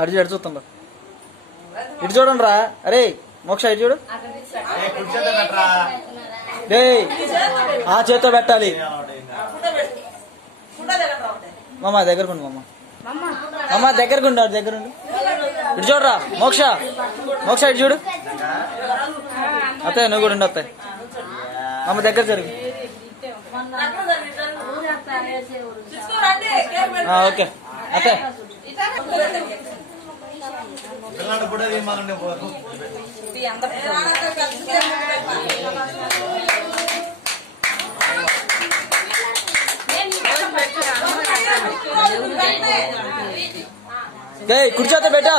అటు చూడు చూస్తుండ ఇటు చూడండి రా. అరే మోక్ష ఇటు చూడు. డే ఆ చేత్తో పెట్టాలి. మామ దగ్గరకుండు. మామ దగ్గరకుండు. దగ్గరుండు. ఇటు చూడరా మోక్ష. మోక్ష ఇటు చూడు. అత్తయ్య నువ్వు కూడా ఉండు. అత్తయ్య మామ దగ్గర జరుగు. ఓకే అత్తయ్య. కుర్చోతో బేటా.